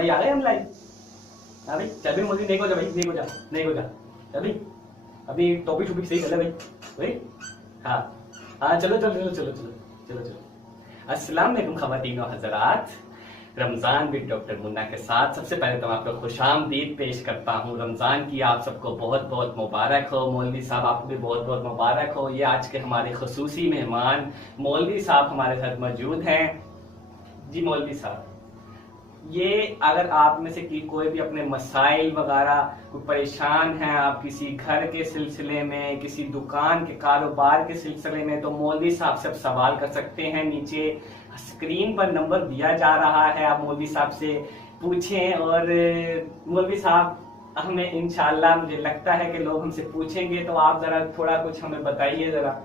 भाई आ गए हम लाइव। हाँ भाई चल भी मोदी, नहीं हो जा भाई, नहीं हो जा, नहीं हो जा चल भाई। अभी टॉपिक टॉपिक सही चल भाई भाई। हाँ हाँ चलो चलो चलो चलो चलो चलो चलो। अस्सलाम वालेकुम ख़वातीन और हज़रात, रमज़ान विद डॉक्टर मुन्ना के साथ सबसे पहले तो मैं आपको खुशामदीद पेश करता हूँ। रमज़ान की आप सबको बहुत बहुत मुबारक हो। मौलवी साहब आपको भी बहुत बहुत मुबारक हो। ये आज के हमारे खुसूसी मेहमान मौलवी साहब हमारे साथ मौजूद हैं। जी मौलवी साहब, ये अगर आप में से कोई भी अपने मसाइल वगैरह कोई परेशान है, आप किसी घर के सिलसिले में, किसी दुकान के कारोबार के सिलसिले में, तो मौलवी साहब से आप सवाल कर सकते हैं। नीचे स्क्रीन पर नंबर दिया जा रहा है, आप मौलवी साहब से पूछें। और मौलवी साहब हमें इंशाल्लाह मुझे लगता है कि लोग हमसे पूछेंगे, तो आप जरा थोड़ा कुछ हमें बताइए जरा।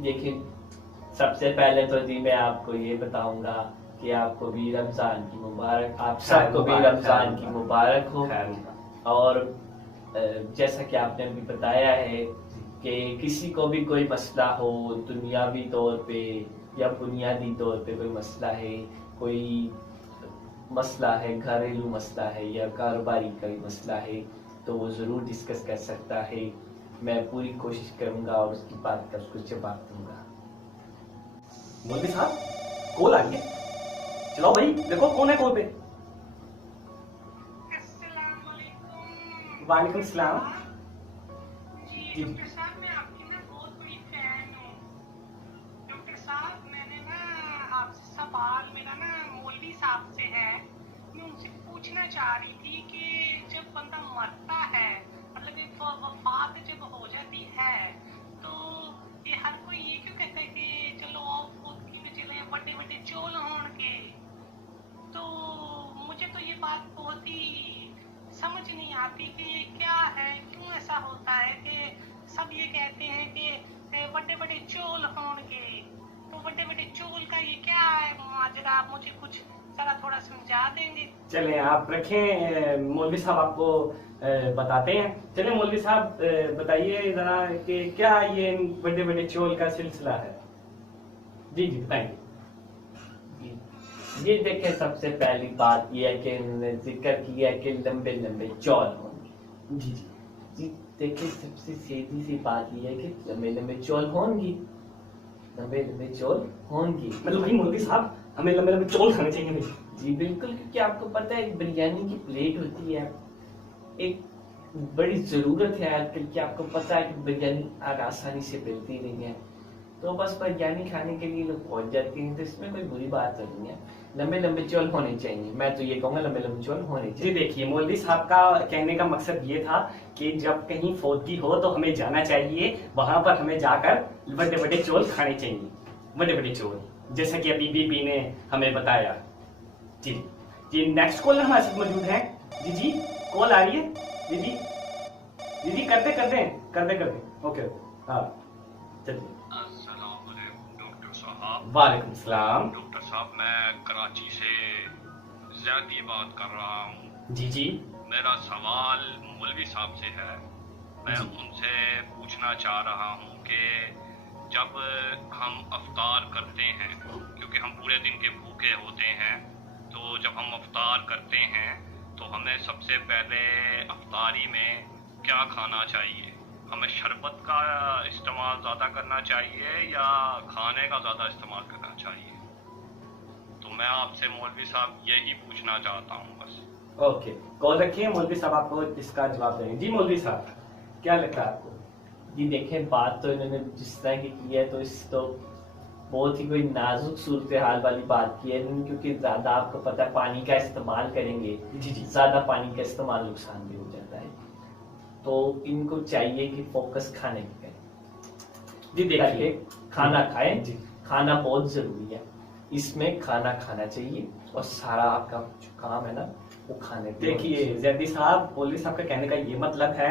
देखिए, सबसे पहले तो जी मैं आपको ये बताऊंगा कि आपको भी रमजान की मुबारक, आप सबको भी रमजान की मुबारक हो। और जैसा कि आपने अभी बताया है कि किसी को भी कोई मसला हो, दुनियावी तौर पे या बुनियादी तौर पे कोई मसला है, कोई मसला है, घरेलू मसला है या कारोबारी कोई मसला है, तो वो ज़रूर डिस्कस कर सकता है। मैं पूरी कोशिश करूंगा और उसकी बात का उसको जवाब दूंगा। मौलवी साहब कॉल आ रही है, चलो भाई देखो कौन है कॉल पे। वालेकुम सलाम। जी डॉक्टर साहब, मैं आपकी ना बहुत बड़ी फैन हूँ। डॉक्टर साहब, मैंने ना आपसे सवाल मेरा ना मौलवी साहब से है। मैं उनसे पूछना चाह रही थी कि जब बंदा मरता है, मतलब एक वफात जब हो जाती है, तो ये हर कोई ये क्यों कहता है कि चलो आओ फौतगी में चले, बड़े बड़े चोल होंगे। तो मुझे तो ये बात बहुत ही समझ नहीं आती कि ये क्या है, क्यों ऐसा होता है कि सब ये कहते हैं कि बड़े बड़े चोल होंगे। तो बड़े बड़े चोल का ये क्या है माजरा, आप मुझे कुछ जरा थोड़ा समझा देंगे? चलें आप रखें, मौलवी साहब आपको बताते हैं। चलें मौलवी साहब बताइए जरा कि क्या ये बड़े बड़े चोल का सिलसिला है। जी जी बताएंगे। ये देखें, सबसे पहली बात यह है कि उन्होंने जिक्र किया कि लंबे लंबे चौल होंगे। जी जी जी देखिए, सबसे सीधी सी बात यह है कि लंबे लंबे चौल होंगी, लंबे लंबे चौल होंगी। मतलब भाई मौलवी साहब हमें लंबे लंबे चौल खाने चाहिए भाई। जी बिल्कुल, क्योंकि आपको पता है बिरयानी की प्लेट होती है, एक बड़ी जरूरत है आजकल की। आपको पता है कि बिरयानी आसानी से मिलती नहीं है, तो बस बिरयानी खाने के लिए लोग पहुंच जाते हैं, तो इसमें कोई बुरी बात तो नहीं है। लंबे लंबे चौल होने चाहिए, मैं तो ये कहूंगा लंबे लंबे चौल होने जी चाहिए। देखिए, मौलवी साहब का कहने का मकसद ये था कि जब कहीं फौतगी हो तो हमें जाना चाहिए, वहां पर हमें जाकर बड़े बड़े चौल खाने चाहिए, बड़े बड़े चौल, जैसा कि अभी बीबी ने हमें बताया। जी जी नेक्स्ट कॉलर हमारे साथ मौजूद है। जी जी कॉल आ रही है दीदी, दीदी करते करते करते करते ओके। हाँ चलिए। डॉक्टर साहब। वालेकुम सलाम। डॉक्टर साहब, मैं कराची से ज़्यादी बात कर रहा हूँ। जी जी मेरा सवाल मौलवी साहब से है। मैं जी। उनसे पूछना चाह रहा हूँ कि जब हम अफ्तार करते हैं, क्योंकि हम पूरे दिन के भूखे होते हैं, तो जब हम अफ्तार करते हैं तो हमें सबसे पहले अफ्तारी में क्या खाना चाहिए? हमें शरबत का इस्तेमाल ज़्यादा करना चाहिए या खाने का ज़्यादा इस्तेमाल करना चाहिए? तो मैं आपसे मौलवी साहब यही पूछना चाहता हूँ बस। ओके, कॉल रखिए, मौलवी साहब आपको इसका जवाब देंगे। जी मौलवी साहब क्या लगता है आपको? जी देखें, बात तो इन्होंने जिस तरह की की है, तो इस तो बहुत ही कोई नाजुक सूरत हाल वाली बात की है इन्होंने, क्योंकि ज्यादा आपको पता है पानी का इस्तेमाल करेंगे, जी जी ज्यादा पानी का इस्तेमाल नुकसान भी हो जाता है। तो इनको चाहिए कि फोकस खाने पे करें। जी देखिए, खाना खाएं, जी खाना बहुत जरूरी है, इसमें खाना खाना चाहिए और सारा आपका जो काम है ना वो खाने पे। देखिए जैदी साहब, मौलवी साहब का कहने का ये मतलब है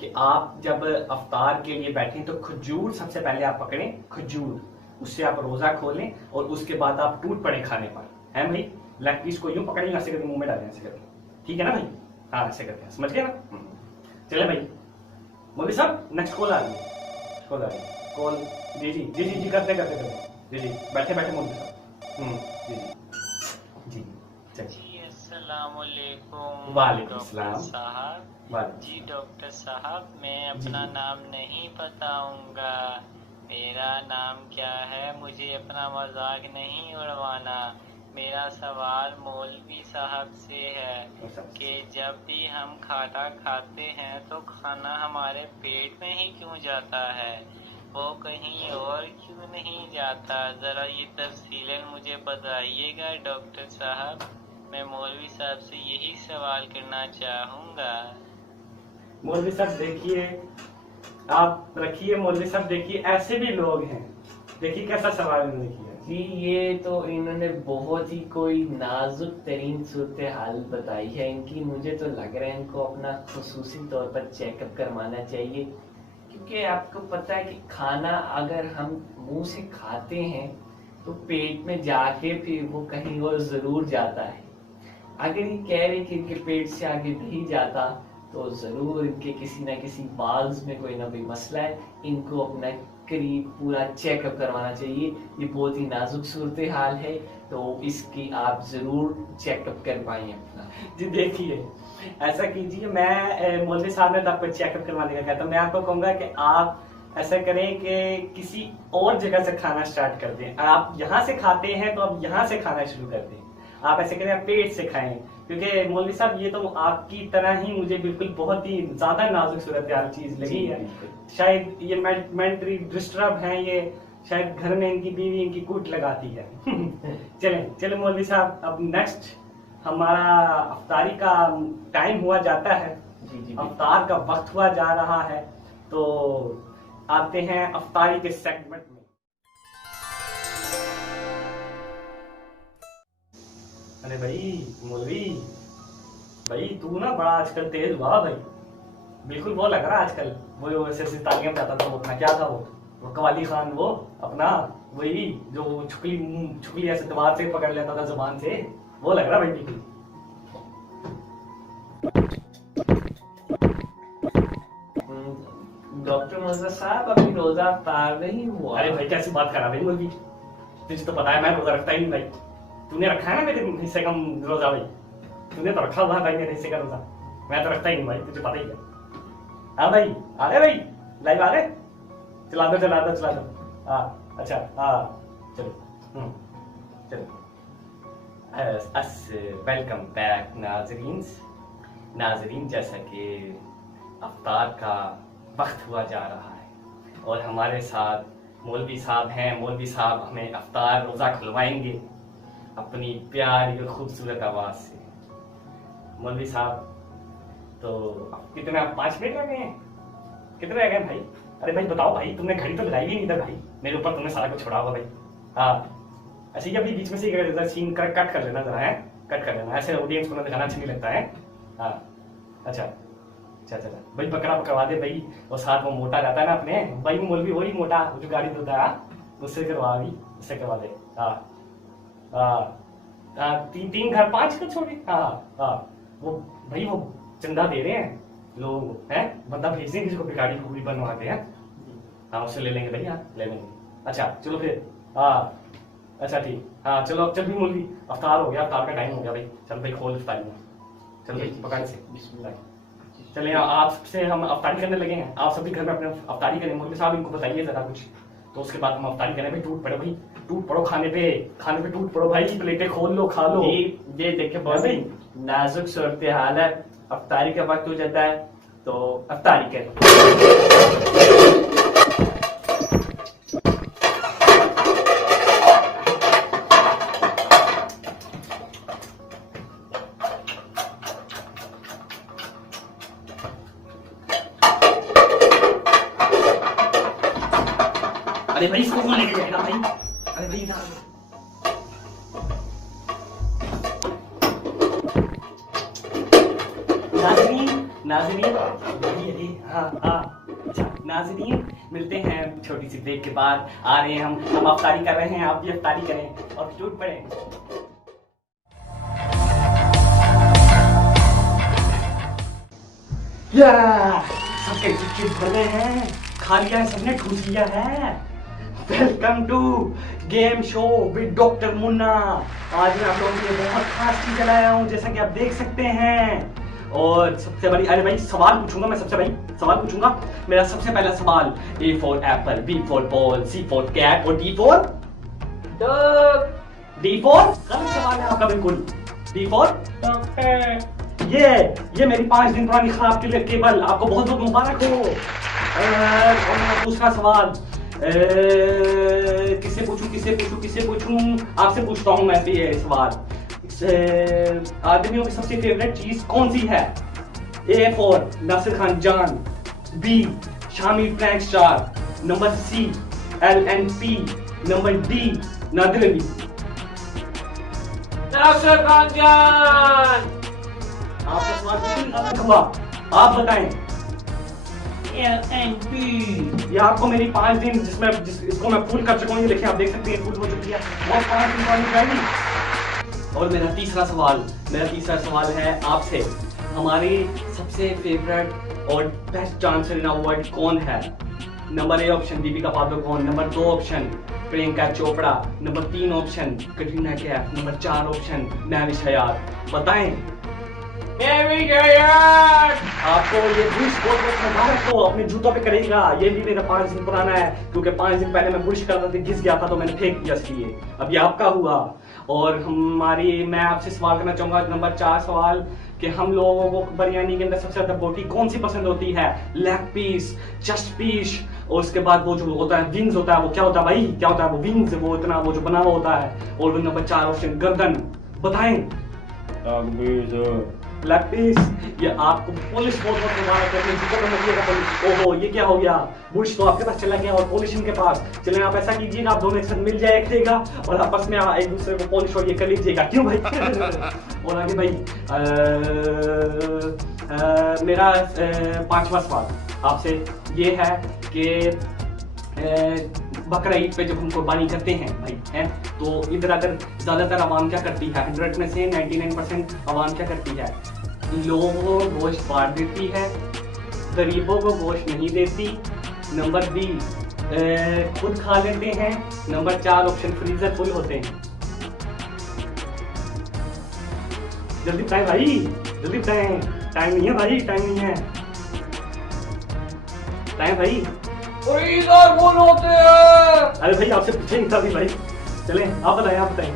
कि आप जब अफ्तार के लिए बैठें तो खजूर सबसे पहले आप पकड़ें, खजूर, उससे आप रोजा खोलें और उसके बाद आप टूट पड़े खाने पर, है भाई। लेग पीस को यूं पकड़ें, ऐसे करके मुंह में डालें, ऐसे करके, ठीक है ना भाई? हाँ ऐसे करके, समझ गए ना? चले भाई मौलवी साहब, नेक्स्ट कॉल आ रही है, कॉल आ रही है, कॉल। जी जी जी जी जी करते करते करते, जी जी बैठे बैठे मौलवी साहब। जी जी जी चलिए। जी अस्सलामुअलैकुम वालेकुम डॉक्टर सलाम। साहब। वालेकुम। जी डॉक्टर साहब, मैं अपना नाम नहीं बताऊंगा। मेरा नाम क्या है, मुझे अपना मजाक नहीं उड़वाना। मेरा सवाल मौलवी साहब से है कि जब भी हम खाना खाते हैं तो खाना हमारे पेट में ही क्यों जाता है, वो कहीं और क्यों नहीं जाता? जरा ये तफसीलन मुझे बताइएगा डॉक्टर साहब। मैं मौलवी साहब से यही सवाल करना चाहूँगा। मौलवी साहब देखिए, आप रखिए मौलवी साहब, देखिए ऐसे भी लोग हैं। देखिए कैसा सवाल इन्होंने किया। जी, ये तो इन्होंने बहुत ही कोई नाजुक तरीन सूरत हाल बताई है इनकी। मुझे तो लग रहा है इनको अपना खुसूसी तौर पर चेकअप करवाना चाहिए, क्योंकि आपको पता है कि खाना अगर हम मुंह से खाते हैं तो पेट में जाके फिर वो कहीं और जरूर जाता है। अगर ये कह रहे कि इनके पेट से आगे नहीं जाता तो जरूर इनके किसी ना किसी वाल्व्स में कोई ना कोई मसला है। इनको अपना करीब पूरा चेकअप करवाना चाहिए। ये बहुत ही नाजुक सूरत हाल है, तो इसकी आप जरूर चेकअप करवाइए अपना। जी देखिए, ऐसा कीजिए, मैं मौलवी साहब ने तो आपको चेकअप करवाने का कहता, मैं आपको कहूंगा कि आप ऐसा करें कि किसी और जगह से खाना स्टार्ट कर दें। आप यहाँ से खाते हैं तो आप यहाँ से खाना शुरू कर दें। आप ऐसे करें, आप पेट से खाएं, क्योंकि मौलवी साहब ये तो आपकी तरह ही मुझे बिल्कुल बहुत ही ज्यादा नाजुक सूरत हाल चीज लगी है। शायद ये मेंटली डिस्टर्ब हैं, ये शायद घर में इनकी बीवी इनकी कूट लगाती है। चलें मौलवी साहब, अब नेक्स्ट हमारा अफ्तारी का टाइम हुआ जाता है। जी अफ्तार का वक्त हुआ जा रहा है, तो आते हैं अफ्तारी के सेगमेंट में। अरे भाई मौलवी भाई, तू ना बड़ा आजकल तेज हुआ भाई, बिल्कुल वो लग रहा है आजकल। वो ऐसे तालियां बजाता था, वो अपना क्या था, वो कवाली खान, वो अपना वही जो छुकली ऐसे दीवार से पकड़ लेता था जुबान से, वो लग रहा भाई बिल्कुल। डॉक्टर मजहर साहब, अभी रोजा अफ्तार नहीं हुआ। अरे भाई कैसी बात करा भाई मौलवी, तुझे तो पता है मैं रोजा रखता ही नहीं भाई। तूने रखा है ना मेरे हिस्से का रोजा भाई, तूने तो रखा हुआ है भाई मेरे हिस्से का रोजा, मैं तो रखता ही नहीं भाई, तुझे पता ही है। हाँ भाई, आ रहे भाई, लाइव आ रहे, चला दो। हाँ अच्छा, हाँ चलो चलो। वेलकम बैक नाजरीन, जैसा कि अफ्तार का वक्त हुआ जा रहा है और हमारे साथ मौलवी साहब हैं। मौलवी साहब हमें अफ्तार रोजा खुलवाएंगे अपनी प्यारी और खूबसूरत आवाज से। मौलवी साहब, तो कितना 5 मिनट रह गए हैं? कितने रह गए भाई? अरे भाई बताओ भाई, तुमने घड़ी तो लगाई भी नहीं इधर भाई, मेरे ऊपर तुमने सारा कुछ छोड़ा होगा भाई। हाँ ऐसे ही अभी बीच में से सीन कट कर लेना जरा, है कट कर लेना, ऐसे ऑडियंस को ना दिखाना अच्छा नहीं लगता है। हाँ अच्छा भाई, बकरा पकड़वा दे भाई, और साथ वो मोटा रहता है ना अपने भाई, वो मौलवी वही मोटा जो गाड़ी धोता है, उससे करवा भी, उससे करवा दे। हाँ 3 घर 5 घर छोड़े। हाँ वो भाई, वो चंदा दे रहे हैं लोग, हैं बंदा भेज देंगे जिसको गाड़ी पूरी बनवा के। हाँ उससे ले लेंगे भाई, हाँ ले लेंगे। अच्छा चलो फिर, हाँ अच्छा ठीक, हाँ चलो अब चल भी मौलवी, अफ्तार हो गया, अफ्तार का टाइम हो गया भाई, चल भाई खोल इफ्तारी में, चलो भाई पकड़ से बिस्मिल्लाह। चलिए आपसे हम अफ्तारी करने लगे हैं, आप सभी घर में अपने अफ्तारी करें। मौलवी साहब इनको बताइए जरा कुछ, तो उसके बाद हम अफ्तारी करें भाई। टूट पड़ो खाने पे टूट पड़ो भाई, प्लेटें खोल लो, खा लो। ये देखिए बहुत ही नाजुक सूरत हाल है, अफ्तारी का वक्त हो जाता है तो अफ्तारी करें। अरे भाई इसको कौन लेके जाएगा भाई? अरे भाई नाज़रीन अच्छा नाज़रीन, मिलते हैं छोटी सी ब्रेक के बाद। आ रहे हैं हम अफ्तारी कर रहे हैं, आप भी अफ्तारी करें और टूट पड़े। सबके भर गए हैं, खा लिया है सबने, ठूस लिया है। Welcome to game show with doctor Munna. आज मैं आप लोगों के लिए बहुत खास चीज लाया हूँ, जैसा कि आप देख सकते हैं। और सबसे बड़ी, अरे भाई सवाल पूछूंगा मैं, सबसे बड़ी सवाल पूछूंगा। मेरा सबसे पहला सवाल, A for apple, B for ball, C for cat और D फॉर D फॉर गलत सवाल है आपका बिल्कुल। D for doctor. ये मेरी 5 दिन पुरानी खराब केबल, आपको बहुत बहुत मुबारक हो। और मेरा दूसरा सवाल, किससे पूछूं? आपसे पूछता हूं मैं भी ये सवाल। आदमियों की सबसे फेवरेट चीज कौन सी है? A for Nasir Khan Jaan, B Shami frank star, number C LNP, number D Nadir Ali. Nasir Khan Jaan. आपका सवाल बिल्कुल गलत हुआ, आप बताएं। LNP। ये आपको मेरी 5 दिन इसको मैं फुल कर चुका हूँ, ये देखिए आप देख सकते हैं फुल हो चुकी है, बहुत 5 दिन पुरानी जाएगी। और मेरा तीसरा सवाल है आपसे, हमारी सबसे फेवरेट और बेस्ट डांसर इन वर्ल्ड कौन है? Number A option Deepika Padukone, number 2 option Priyanka Chopra, number 3 option Katrina Kaif, number 4 option Mahwish Hayat. बताएं। आपको ये ब्रश बहुत मुबारक हो, अपने जूतों पे करेगा। ये भी मेरा 5 दिन पुराना है, क्योंकि 5 दिन पहले मैं ब्रश कर रहा था, घिस गया था तो मैंने फेंक दिया इसलिए। अब ये आपका हुआ। और मैं आपसे सवाल करना चाहूंगा, नंबर 4 सवाल, कि हम लोगों को बिरयानी के अंदर सबसे ज्यादा बोटी कौन सी पसंद होती है? लेग पीस, चेस्ट पीस, और उसके बाद वो जो होता है विंग्स होता है, वो क्या होता है भाई? क्या होता है वो विंग्स? वो इतना वो जो बना हुआ होता है। और नंबर 4 ऑप्शन गर्दन। बताएं। Leg piece. ये आपको पुलिस बहुत मुबारक है, जिक्र में लगिएगा पुलिस। ओहो, ये क्या हो गया? बुश तो आपके पास चला गया और पॉलिश इनके पास। चलें, आप ऐसा कीजिएगा, आप दोनों एक साथ मिल जाएगा और आपस में एक दूसरे को पॉलिश और ये कर लीजिएगा। क्यों भाई? और आगे भाई, मेरा 5वां सवाल आपसे ये है कि बकरा ईद पे जब हम कुर्बानी करते हैं भाई, हैं, तो इधर अगर ज्यादातर आवाम क्या करती है? 100 में से 99% आवाम क्या करती है? लोगों को गोश्त बांट देती है, गरीबों को गोश्त नहीं देती। नंबर B खुद खा लेते हैं। नंबर 4 ऑप्शन फ्रीजर फुल होते हैं। जल्दी बताएं भाई, जल्दी बताएं। टाइम नहीं है भाई, टाइम नहीं है। टाइम भाई, फ्रीजर फुल होते हैं। अरे भाई आपसे पूछेंगे तभी भाई। चलें, आप बताएं।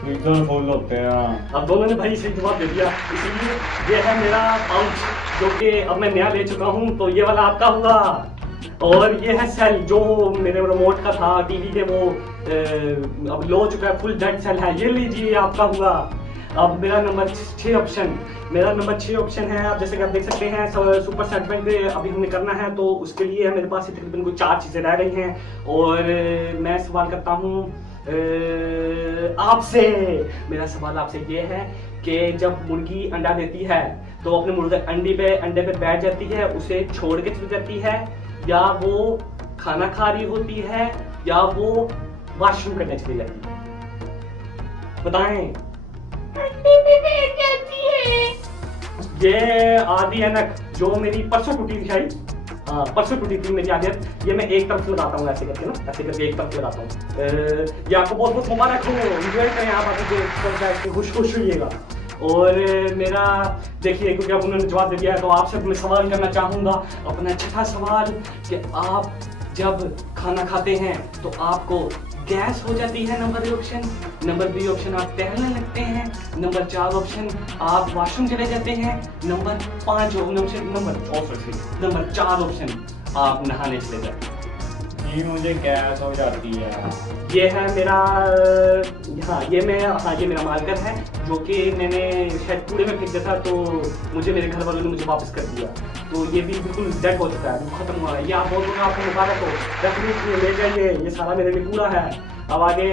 फ्रीजर फुल होते हैं। अब दोनों ने भाई सही जवाब दे दिया, इसलिए ये है मेरा पाउच, जो कि अब मैं नया ले चुका हूँ, तो ये वाला आपका होगा। और ये है सेल, जो मेरे रिमोट का था टीवी के, वो अब लो हो चुका है, फुल डेड सेल है। ये लीजिए, आपका हुआ। अब मेरा नंबर 6 ऑप्शन है। अब जैसे कि आप देख सकते हैं, सुपर सेगमेंट अभी हमने करना है, तो उसके लिए मेरे पास तकरीबन कुछ 4 चीजें रह गई हैं। और मैं सवाल करता हूँ आपसे। मेरा सवाल आपसे ये है कि जब मुर्गी अंडा देती है तो अपने मुर्गे अंडे पे बैठ जाती है, उसे छोड़ के चली जाती है, या वो खाना खा रही होती है, या वो वॉशरूम करने चली जाती है? बताएं। अंडे पे बैठ जाती है। ये आदि अनक जो मेरी परसों टूटी थी शायद, हाँ परसों टूटी थी मेरी आदत। ये मैं एक तरफ लगाता हूँ, ऐसे करके ना, ऐसे करके एक तरफ लगाता हूँ। ये आपको बहुत बहुत मुबारक हो, एंजॉय करें आप, आगे खुश होइएगा। और मेरा देखिए, क्योंकि अब उन्होंने जवाब दे दिया है, तो आपसे मैं सवाल करना चाहूँगा, अपना 6ठा सवाल, कि आप जब खाना खाते हैं तो आपको गैस हो जाती है? Number A option, number B option आप टहलने लगते हैं, नंबर 4 ऑप्शन आप वॉशरूम चले जाते हैं, नंबर 4 ऑप्शन आप नहाने चले जाते हैं। जी मुझे गैस हो जाती है। ये है मेरा, ये मेरा मार्कर है, जो कि मैंने शायद कूड़े में फेंक दिया था, तो मुझे मेरे घर वालों ने मुझे वापस कर दिया, तो ये भी बिल्कुल डेड हो चुका है, खत्म हुआ है। ये आप बहुत आपको मुबारक हो, डेफिनेटली ले जाइए, ये सारा मेरे लिए कूड़ा है। अब आगे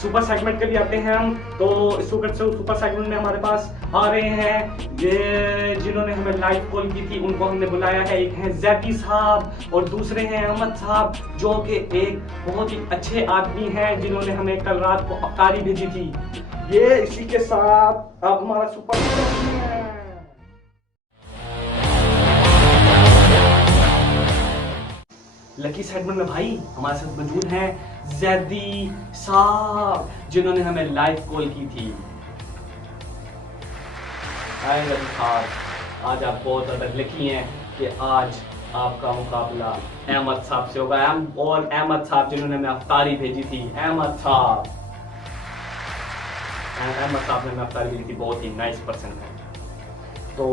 सुपर सेगमेंट के लिए आते हैं हम, तो सुपर सेगमेंट में हमारे पास आ रहे हैं ये जिन्होंने हमें लाइव कॉल की थी, उनको हमने बुलाया है। एक हैं जैकी साहब और दूसरे हैं अहमद साहब, जो कि एक बहुत ही अच्छे आदमी हैं, जिन्होंने हमें कल रात को अफ्तारी भेजी थी। ये इसी के साथ अब हमारा सुपर लकी सेगमेंट में भाई हमारे साथ मौजूद हैं जैदी साहब, जिन्होंने हमें लाइव कॉल की थी। हाय जैदी साहब, आज आप बहुत ज़्यादा लकी हैं कि आज आपका मुकाबला अहमद साहब से होगा। और अहमद साहब जिन्होंने हमें अफ्तारी भेजी थी, अहमद साहब ने हमें अफ्तारी भेजी थी, बहुत ही नाइस पर्सन है। तो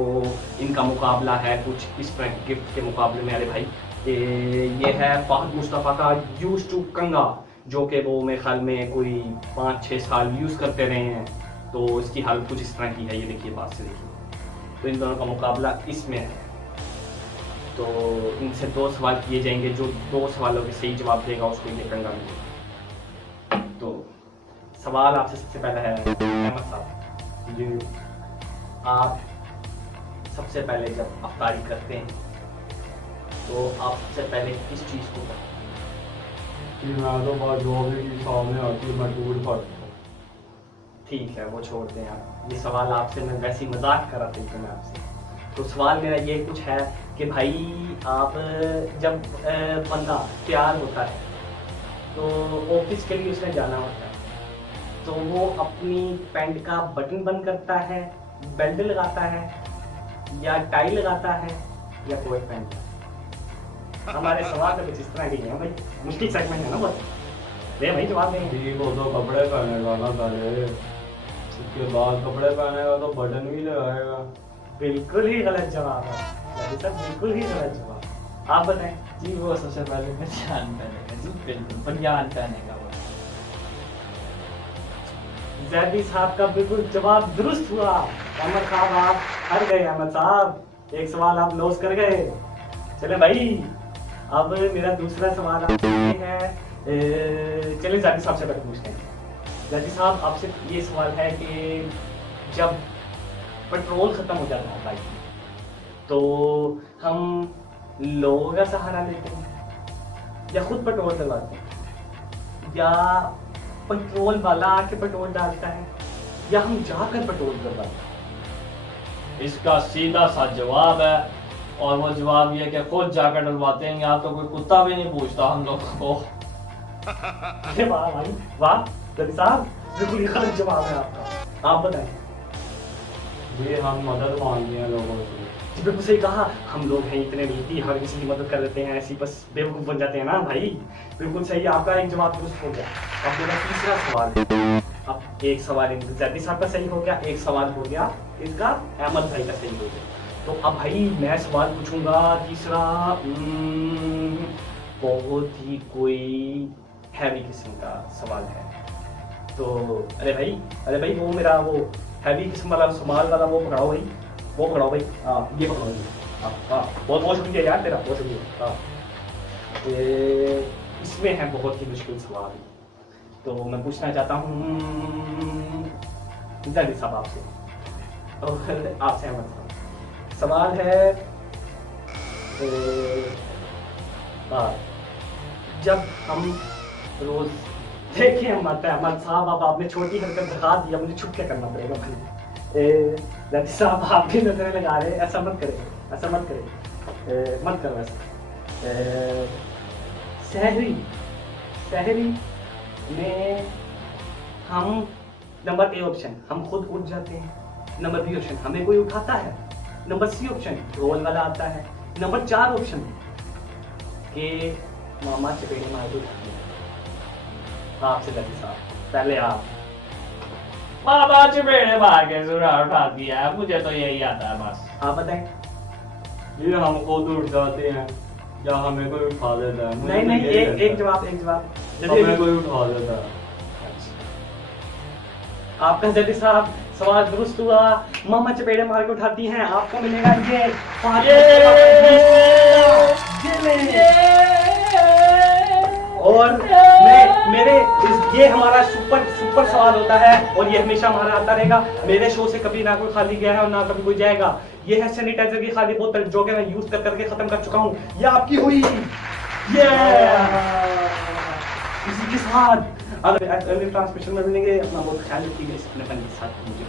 इनका मुकाबला है कुछ इस तरह गिफ्ट के मुकाबले में। अरे भाई ये है फहद मुस्तफ़ा का यूज टू कंगा, जो कि वो मेरे ख्याल में कोई 5-6 साल यूज़ करते रहे हैं। तो इसकी हालत कुछ इस तरह की है, ये देखिए पास से देखिए। तो इन दोनों का मुकाबला इसमें है। तो इनसे 2 सवाल किए जाएंगे, जो 2 सवालों के सही जवाब देगा उसको ये कंगा मिलेगा। तो सवाल आपसे सबसे पहला है अहमद साहब जी, आप सबसे पहले जब अफ्तारी करते हैं तो आप सबसे पहले किस चीज़ को करते हैं? मैं तो बात जो भी सामने आती है मैं दूर करता हूँ। ठीक है, वो छोड़ दें आप। ये सवाल आपसे मैं वैसे ही मजाक कर रहा था मैं आपसे। तो सवाल मेरा ये कुछ है कि भाई आप जब बंदा तैयार होता है तो ऑफिस के लिए उसने जाना होता है, तो वो अपनी पैंट का बटन बंद करता है, बेल्ट लगाता है, या टाई लगाता है, या कोट पहनता है? हमारे सवाल तो कुछ इस तरह के हैं भाई, मुश्किल सेगमेंट है ना बहुत। दे भाई जवाब देंगे। ठीक, वो तो कपड़े पहनेगा ना पहले, उसके बाद कपड़े पहनेगा तो बटन भी लगाएगा। बिल्कुल ही गलत जवाब है सर, बिल्कुल ही गलत जवाब। आप बताएं। जी वो सबसे पहले बनियान पहनेगा जी, बिल्कुल बनियान पहनेगा वो। जैदी साहब का बिल्कुल जवाब दुरुस्त हुआ। अहमद साहब आप हार गए। अहमद साहब, एक सवाल आप लॉस कर गए। चले भाई, अब मेरा दूसरा सवाल आपसे है। चलिए जैदी साहब से पहले पूछते हैं। जैदी साहब, आपसे ये सवाल है कि जब पेट्रोल खत्म हो जाता है बाइक में, तो हम लोगों का सहारा लेते हैं या खुद पेट्रोल डलवाते हैं, या पेट्रोल वाला आके पेट्रोल डालता है, या हम जाकर पेट्रोल डलवाते हैं? इसका सीधा सा जवाब है, और वो जवाब ये कि खुद जाकर डलवाते हैं। यहाँ तो कोई कुत्ता भी नहीं पूछता हम लोग को। अरे वाह भाई वाह, जैदी साहब बिल्कुल गलत जवाब है आपका। आप बताएं। ये हम मदद मांगते हैं लोगों से। जी बिल्कुल सही कहा। हम लोग हैं इतने नीति, हर किसी की मदद कर देते हैं, ऐसी बस बेवकूफ़ बन जाते हैं ना भाई। बिल्कुल सही, आपका एक जवाब दुरुस्त हो गया। अब मेरा तीसरा सवाल है। अब एक सवाल जैदी साहब का सही हो गया, एक सवाल हो गया इसका अहमद भाई का सही हो गया। तो अब भाई मैं सवाल पूछूंगा तीसरा, बहुत ही कोई हैवी किस्म का सवाल है। तो अरे भाई वो मेरा वो हैवी किस्म वाला सवाल वाला वो पकड़ाओ भाई, वो पकड़ाओ भाई। हाँ ये पकड़ाओ जी। हाँ बहुत बहुत शुक्रिया यार तेरा, बहुत शुक्रिया। हाँ इसमें है बहुत ही मुश्किल सवाल। तो मैं पूछना चाहता हूँ जैदी साहब आपसे, और आपसे अहमद साहब। सवाल है जब हम रोज देखिए अहमद साहब, अब आपने छोटी हरकत दिखा दी, अब मुझे छुप के करना पड़ेगा भाई। जैदी साहब आप भी नजरें लगा रहे हैं, ऐसा मत करें, ऐसा मत करें, मत करो ऐसा। सहरी में हम नंबर ए ऑप्शन हम खुद उठ जाते हैं, नंबर बी ऑप्शन हमें कोई उठाता है, नंबर सी ऑप्शन ढोल वाला आता है, नंबर 4 ऑप्शन के मामा चपेड़े मार के उठाते हैं। आपसे जैदी साहब पहले आप। मामा चपेड़े मार के सुरा उठा दिया है, मुझे तो यही आता है बस। आप बताएं। ये हम खुद उठ जाते हैं या हमें कोई उठा देता है? नहीं एक जवाब हमें कोई उठा देता है। आपका जैदी साहब सवाल दुरुस्त हुआ। मामा चपेड़े मार के उठाती हैं, आपको मिलेगा और ये हमारा सुपर सवाल होता है, और ये हमेशा हमारा आता रहेगा। मेरे शो से कभी ना कोई खाली गया है और ना कभी कोई जाएगा। ये है सैनिटाइजर की खाली बोतल, जो कि मैं यूज करके खत्म कर चुका हूँ। ये आपकी हुई। इसी के साथ अगर ट्रांसमिशन में मिलेंगे, अपना बहुत ख्याल रखिएगा। इस अपने के साथ मुझे